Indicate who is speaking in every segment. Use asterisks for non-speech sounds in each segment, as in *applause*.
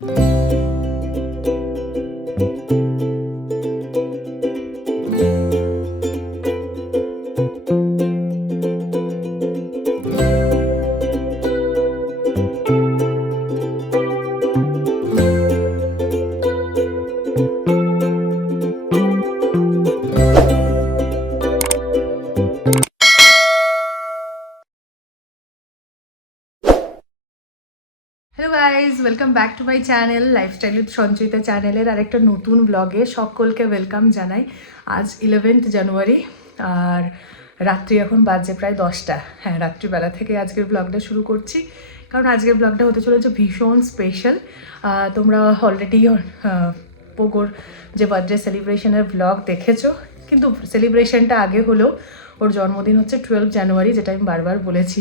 Speaker 1: Música hello guys welcome back to my channel lifestyle with Sanchayita চ্যানেলের আরেকটা নতুন ব্লগে সকলকে ওয়েলকাম জানাই। আজ ইলেভেন্থ জানুয়ারি আর রাত্রি এখন বাজে প্রায় দশটা। হ্যাঁ রাত্রিবেলা থেকে আজকের ব্লগটা শুরু করছি, কারণ আজকের ব্লগটা হতে চলেছে ভীষণ স্পেশাল তোমরা অলরেডি পোগোর যে বার্থডে সেলিব্রেশনের ব্লগ দেখেছ, কিন্তু সেলিব্রেশনটা আগে হলেও, ওর জন্মদিন হচ্ছে টুয়েলভ জানুয়ারি যেটা আমি বারবার বলেছি।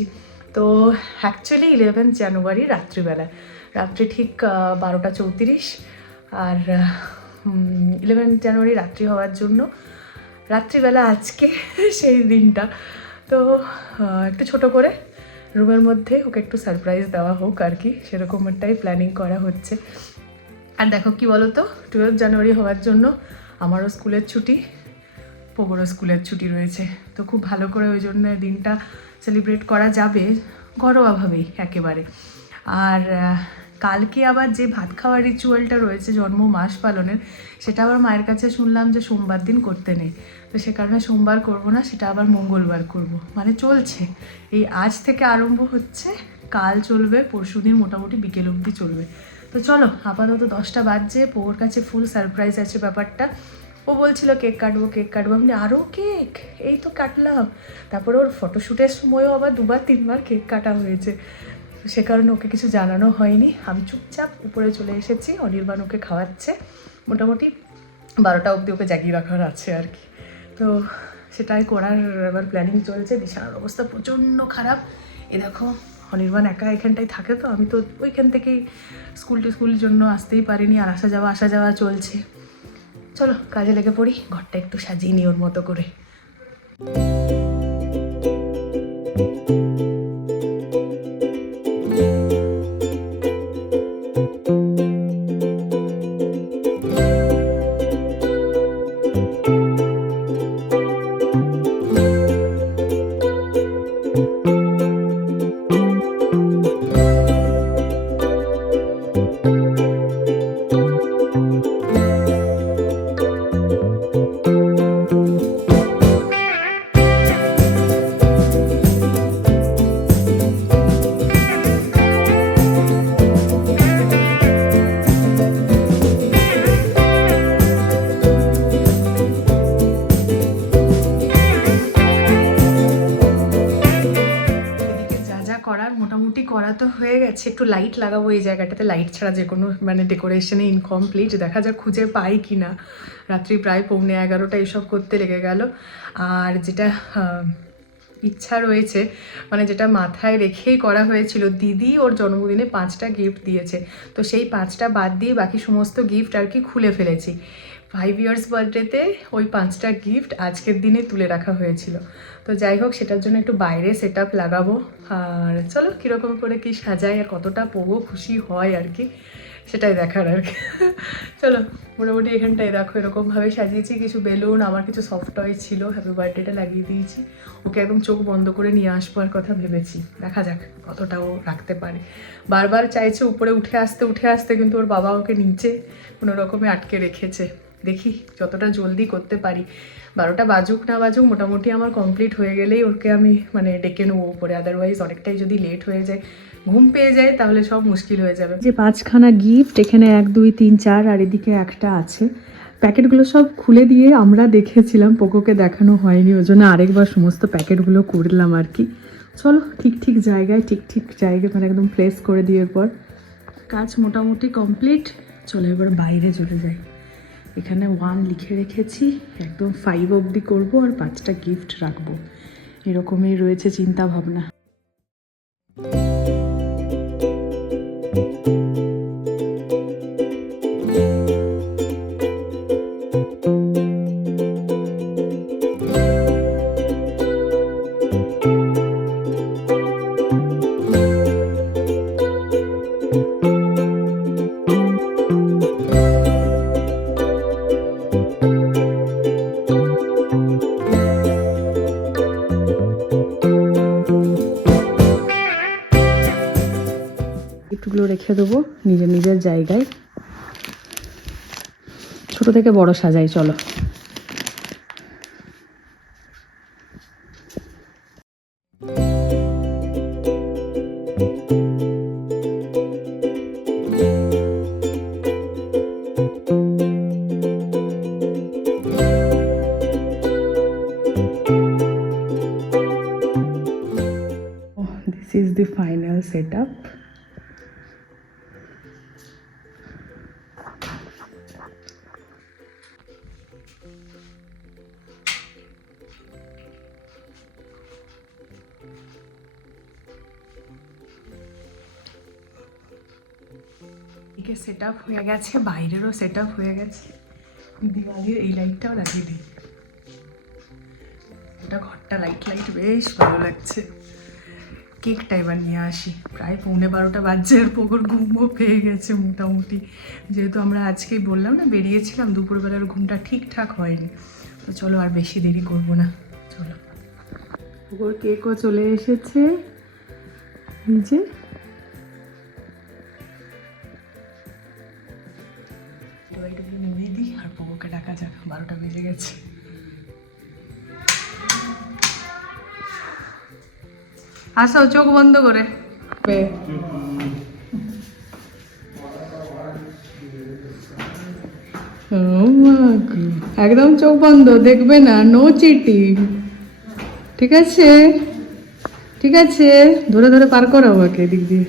Speaker 1: তো অ্যাকচুয়ালি ইলেভেন্থ জানুয়ারি রাত্রিবেলা। রাত্রি ঠিক বারোটা চৌত্রিশ। আর ইলেভেন্থ জানুয়ারি রাত্রি হওয়ার জন্য। রাত্রিবেলা আজকে *laughs* সেই দিনটা। তো একটু ছোট করে রুমের মধ্যে ওকে একটু সারপ্রাইজ দেওয়া হোক আর কি। সেরকমটাই প্ল্যানিং করা হচ্ছে। আর দেখো কি বলো তো টুয়েলভ জানুয়ারি হওয়ার জন্য আমারও স্কুলের ছুটি। পোগোরও স্কুলের ছুটি রয়েছে। তো খুব ভালো করে ওই জন্য দিনটা সেলিব্রেট করা যাবে ঘরোয়াভাবেই একেবারে। আর কালকে আবার যে ভাত খাওয়ার রিচুয়ালটা রয়েছে জন্ম মাস পালনের, সেটা আবার মায়ের কাছে শুনলাম যে সোমবার দিন করতে নেই। তো সে কারণে সোমবার করব না, সেটা আবার মঙ্গলবার করব। মানে চলছে। এই আজ থেকে আরম্ভ হচ্ছে, কাল চলবে, পরশু দিন মোটামুটি বিকেল অবধি চলবে। তো চলো, আপাতত দশটা বাজছে পোর কাছে ফুল সারপ্রাইজ আছে ব্যাপারটা। ও বলছিল, কেক কাটবো কেক কাটবো। আমি আরও কেক? এই তো কাটলাম। তারপরে ওর ফটোশ্যুটের সময়ও আবার দুবার, তিনবার কেক কাটা হয়েছে। সে কারণে ওকে কিছু জানানো হয়নি। আমি চুপচাপ উপরে চলে এসেছি। অনির্বাণ ওকে খাওয়াচ্ছে। মোটামুটি বারোটা অবধি ওকে জাগিয়ে রাখার আছে আর কি। তো সেটাই করার এবার প্ল্যানিং চলছে। বিছানার অবস্থা, প্রচণ্ড খারাপ। এ দেখো অনির্বাণ একা এখানটায় থাকে তো। আমি তো ওইখান থেকেই স্কুল স্কুলের জন্য আসতেই পারিনি। আর আসা যাওয়া আসা যাওয়া চলছে। চলো কাজে লেগে পড়ি ঘরটা একটু সাজিয়ে নিই ওর মতো করে। একটু লাইট লাগাবো এই জায়গাটাতে লাইট ছাড়া যে কোনো মানে ডেকোরেশনে ইনকমপ্লিট দেখা যাক খুঁজে পাই কি না রাত্রি প্রায় পৌনে এগারোটা এইসব করতে লেগে গেল। আর যেটা ইচ্ছা রয়েছে মানে যেটা মাথায় রেখেই করা হয়েছিল, দিদি ওর জন্মদিনে পাঁচটা গিফট দিয়েছে। তো সেই পাঁচটা বাদ দিয়ে বাকি সমস্ত গিফট আর কি খুলে ফেলেছি। ফাইভ ইয়ার্স বার্থডেতে ওই পাঁচটা গিফট আজকের দিনে তুলে রাখা হয়েছিল। তো যাই হোক, সেটার জন্য একটু বাইরে সেট আপ লাগাবো। আর চলো, কীরকম করে কি সাজায় আর কতটা পোগো খুশি হয় আর কি, সেটাই দেখার আর কি। চলো, মোটামুটি এখানটায় দেখো, এরকমভাবে সাজিয়েছি। কিছু বেলুন, আমার কিছু সফট টয় ছিল হ্যাপি বার্থডেটা লাগিয়ে দিয়েছি। ওকে একদম চোখ বন্ধ করে নিয়ে আসবার কথা ভেবেছি। দেখা যাক কতটা ও রাখতে পারে। বারবার চাইছে উপরে উঠে আসতে উঠে আসতে, কিন্তু ওর বাবা ওকে নিচে কোনো রকমে আটকে রেখেছে। দেখি, যতটা জলদি করতে পারি। বারোটা বাজুক না বাজুক, মোটামুটি আমার কমপ্লিট হয়ে গেলেই ওকে আমি মানে ডেকে নেব উপরে। আদারওয়াইজ অনেকটাই যদি লেট হয়ে যায়, ঘুম পেয়ে যায়, তাহলে সব মুশকিল হয়ে যাবে। যে পাঁচখানা গিফট এখানে এক, দুই, তিন, চার, আর এদিকে একটা আছে। প্যাকেটগুলো সব খুলে দিয়ে আমরা দেখেছিলাম, পোকোকে দেখানো হয়নি, ওই জন্য আরেকবার সমস্ত প্যাকেটগুলো করলাম আর কি। চলো, ঠিক ঠিক জায়গায়, ঠিক ঠিক জায়গায় মানে একদম প্লেস করে দিয়ে পর কাজ মোটামুটি কমপ্লিট চলো এবার বাইরে চলে যাই। এখানে ওয়ান লিখে রেখেছি, একদম ফাইভ অবধি করব আর পাঁচটা গিফট রাখব। এরকমই রয়েছে চিন্তা ভাবনা রাখব নিজের নিজের জায়গায়। ছোট থেকে বড় সাজাই চলো। The final setup. Set up হয়ে গেছে, বাইরেরও সেট আপ হয়ে গেছে। দিওয়ালির এই লাইটটাও লাগিয়ে দিই। এটা ঘরটা লাইট লাইট বেশ ভালো লাগছে। কেকটা এবার নিয়ে আসি। প্রায় পৌনে বারোটা বাজছে আর পুকুর ঘুমও পেয়ে গেছে মোটামুটি। যেহেতু আমরা আজকেই বললাম না, বেরিয়েছিলাম, দুপুরবেলার ঘুমটা ঠিকঠাক হয়নি। তো চলো আর বেশি দেরি করব না। চলো। পুকুর কেকও চলে এসেছে। নিচে পুকুরকে ডাকা যাক, বারোটা বেজে গেছে। আসো, চোখ বন্ধ করে। একদম চোখ বন্ধ, দেখবে না নো চিটিং ঠিক আছে? ঠিক আছে? ধরে ধরে পার করো আমাকে, এদিক দিয়ে।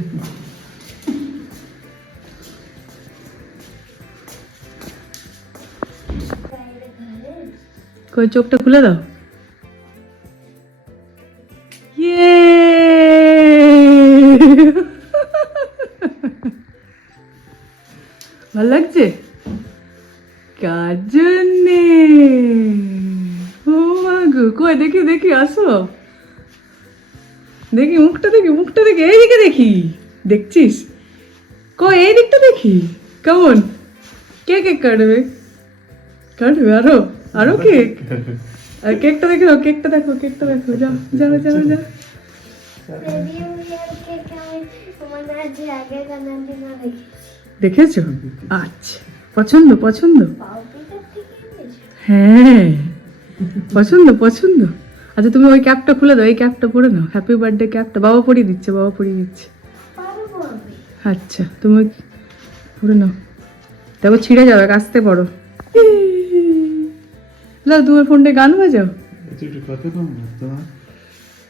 Speaker 1: কই, চোখটা খুলে দাও। ইয়ে! ভালো লাগছে? কার জন্যে ও মা গো, কই, দেখি দেখি, আসো। দেখি, মুখটা দেখি মুখটা দেখি, এইদিকে দেখি। দেখছিস? কই এই দিকটা দেখি। কেমন? কে কেক কাটবে? কাটবে আরও? আরও কেক? আর কেকটা দেখো কেকটা দেখো কেকটা দেখো, যাও যাও যাও যাও। দেখেছ? আচ্ছা পছন্দ পছন্দ? হ্যাঁ পছন্দ পছন্দ। আচ্ছা তুমি ওই ক্যাপটা খুলে দাও, এই ক্যাপটা পরে নাও। হ্যাপি বার্থডে ক্যাপটা, বাবা পরিয়ে দিচ্ছে, বাবা পরিয়ে দিচ্ছে। আচ্ছা তুমি পরে নাও। দেখো, ছিঁড়ে যাবে কাছতে পড়ো। দাও তোমার ফোনটা গান বাজাও?
Speaker 2: একটু কথা কম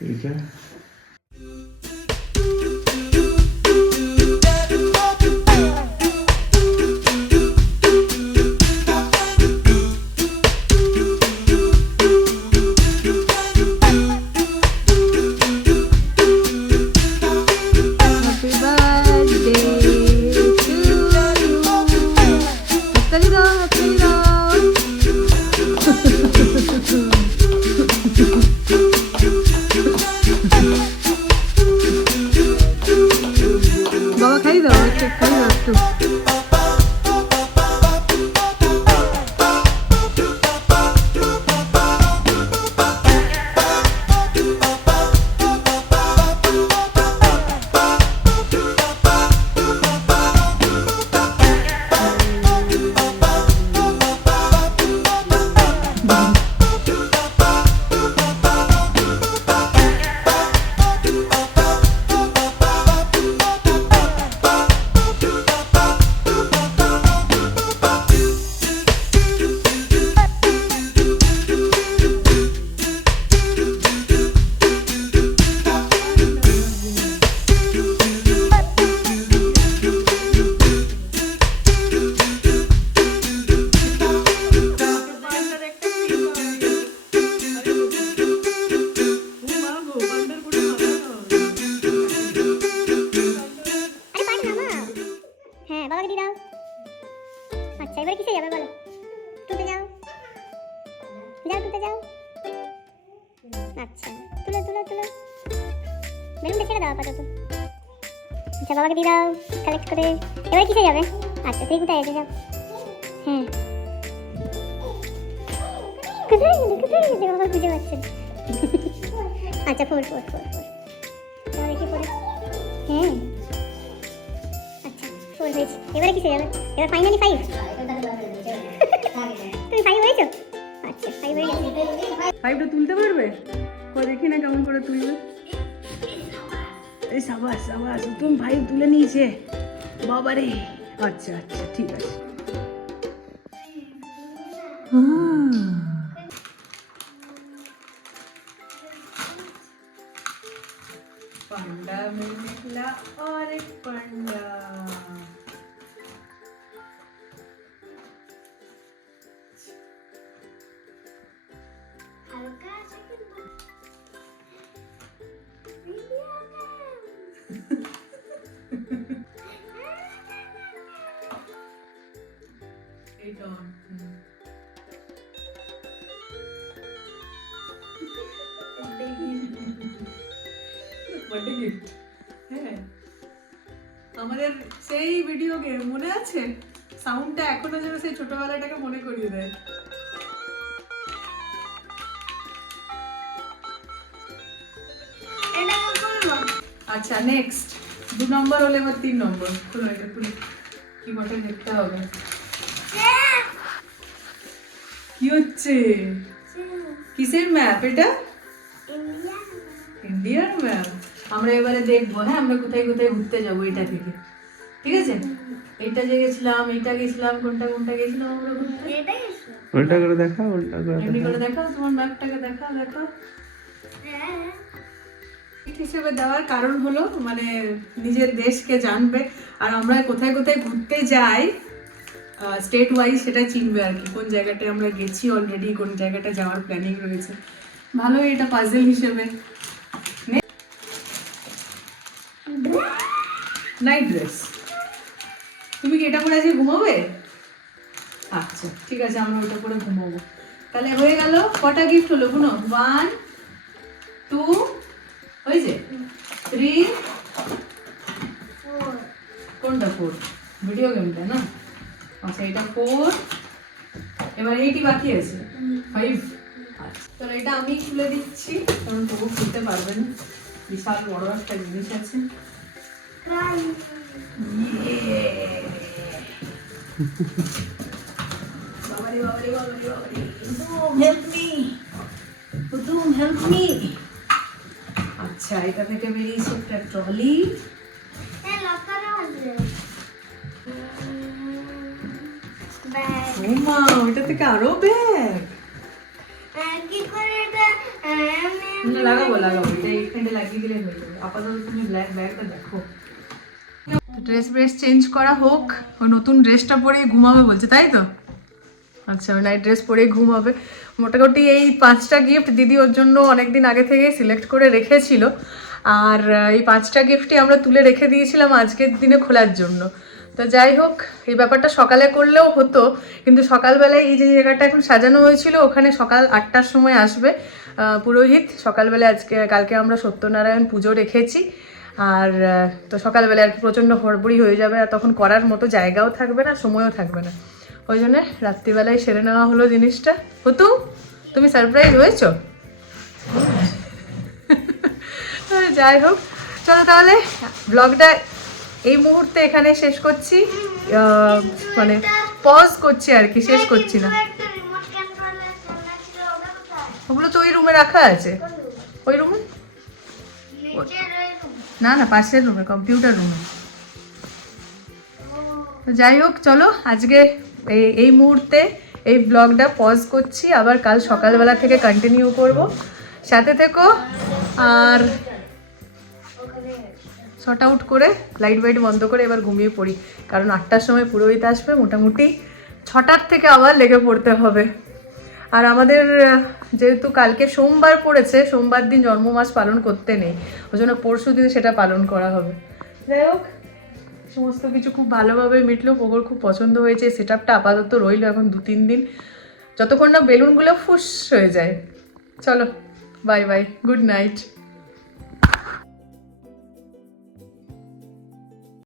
Speaker 2: এটা
Speaker 3: যাও তুলতে যাও। আচ্ছা তুলো তুলো তুলো। বেলুনটা ছেড়ে দাও আপাতত। আচ্ছা বাবাকে দিয়ে দাও কালেক্ট করে। এবারে কিসে যাবে? আচ্ছা তুই কোথায় আছে যাও। হ্যাঁ কোথায় গেলে? কোথায় গেলে? বাবা খুঁজে পাচ্ছেন আচ্ছা ফোর ফোর ফোর ফাইভ হয়ে গেছে
Speaker 1: ফাইভটা তুলতে পারবে কো দেখি না কেমন করে তুলবে এই সাবাস সাবাস তুমি ফাইভ তুলে নিয়েছে বাবারে আচ্ছা আচ্ছা ঠিক আছে पंडा में निकला और एक पंडा হ্যাঁ। আমাদের সেই ভিডিও গেম মনে আছে? সাউন্ডটা এখনও যেন সেই ছোটবেলাটাকে মনে করিয়ে দেয়। আচ্ছা নেক্সট দু নম্বর হলে এবার তিন নম্বর? খুলো এটা খুলে কি বটে দেখতে হবে। কি হচ্ছে? কিসের ম্যাপ এটা? ইন্ডিয়ার ম্যাপ আমরা এবারে দেখব হ্যাঁ আমরা কোথায় কোথায় ঘুরতে যাব এটা থেকে। ঠিক আছে? এটা যে গেছিলাম এটা গেছিলাম কোনটা কোনটা গেছিলাম আমরা ঘুরতে?
Speaker 2: উল্টা করে দেখা উল্টা করে
Speaker 1: এমনি করে দেখাও। তোমার ম্যাপটাকে দেখা দেখো ঠিক হিসেবে দেওয়ার কারণ হলো মানে নিজের দেশকে জানবে আর আমরা কোথায় কোথায় ঘুরতে যাই স্টেট ওয়াইজ সেটা চিনবে আর কি, কোন জায়গাটায় আমরা গেছি অলরেডি কোন জায়গাটা যাওয়ার প্ল্যানিং রয়েছে। ভালো এটা পাজেল হিসেবে। নাইট ড্রেস তুমি কি এটা পরে আজকে ঘুমাবে? আচ্ছা ঠিক আছে, আমরা ওটা পরে ঘুমাবো। তাহলে হয়ে গেল, কটা গিফট হলো শুনো ওয়ান টু থ্রি কোনটা ফোর ভিডিও গেমটা না আচ্ছা এটা ফোর এবার এইটি বাকি আছে ফাইভ আচ্ছা তাহলে এটা আমি খুলে দিচ্ছি কারণ তবু খুলতে পারবে না বিশাল বড় একটা জিনিস আছে বাবারে বাবারে বাবারে বাবারে help me Kutum help me আচ্ছা এটা থেকে বেরিয়েছে একটা ট্রলি। ওমা ওইটা থেকে আরও ব্যাগ না লাগাবো লাগাবো। এটা লাগিয়ে দিলে হয়ে যাবে। আপাতত তুমি ব্ল্যাক ব্যাগটা দেখো। ড্রেস ব্রেস চেঞ্জ করা হোক। ও নতুন ড্রেসটা পরে ঘুমাবে বলছে তাই তো? আচ্ছা নাইট ড্রেস পরে ঘুমাবে। মোটামুটি এই পাঁচটা গিফট দিদি ওর জন্য অনেক দিন আগে থেকে সিলেক্ট করে রেখেছিল। আর এই পাঁচটা গিফটই আমরা তুলে রেখে দিয়েছিলাম আজকের দিনে খোলার জন্য। তো যাই হোক, এই ব্যাপারটা সকালে করলেও হতো, কিন্তু সকালবেলায় এই যে জায়গাটা এখন সাজানো হয়েছিল, ওখানে সকাল আটটার সময় আসবে পুরোহিত। সকালবেলায় আজকে, কালকে আমরা সত্যনারায়ণ পুজো রেখেছি। আর তো সকালবেলায় আর কি প্রচণ্ড হড়বড়ি হয়ে যাবে, আর তখন করার মতো জায়গাও থাকবে না, সময়ও থাকবে না। ওই জন্য রাত্রিবেলায় সেরে নেওয়া হলো জিনিসটা। হতু তুমি সারপ্রাইজ হয়েছো? *laughs* যাই হোক, চলো তাহলে ব্লগটা এই মুহূর্তে এখানে শেষ করছি। মানে পজ করছি আর কি, শেষ করছি না। ওগুলো তো ওই রুমে রাখা আছে। ওই রুমে না না, পাশের রুমে কম্পিউটার রুমে যাই হোক, চলো, আজকে এই- এই মুহূর্তে এই ব্লগটা পজ করছি, আবার কাল সকালবেলা থেকে কন্টিনিউ করব। সাথে থেকো, আর শর্ট আউট করে লাইট ফাইট বন্ধ করে এবার ঘুমিয়ে পড়ি। কারণ আটটার সময় পুরোহিত আসবে, মোটামুটি ছটার থেকে আবার লেগে পড়তে হবে। আর আমাদের, যেহেতু কালকে সোমবার পড়েছে, সোমবার দিন জন্ম মাস পালন করতে নেই। ওই জন্য পরশু দিন সেটা পালন করা হবে। যাই হোক সমস্ত কিছু খুব ভালোভাবে মিটলো পোগোর খুব পছন্দ হয়েছে সেট আপটা আপাতত রইল এখন দু তিন দিন। যতক্ষণ না বেলুনগুলো ফুস হয়ে যায়। চলো বাই বাই গুড নাইট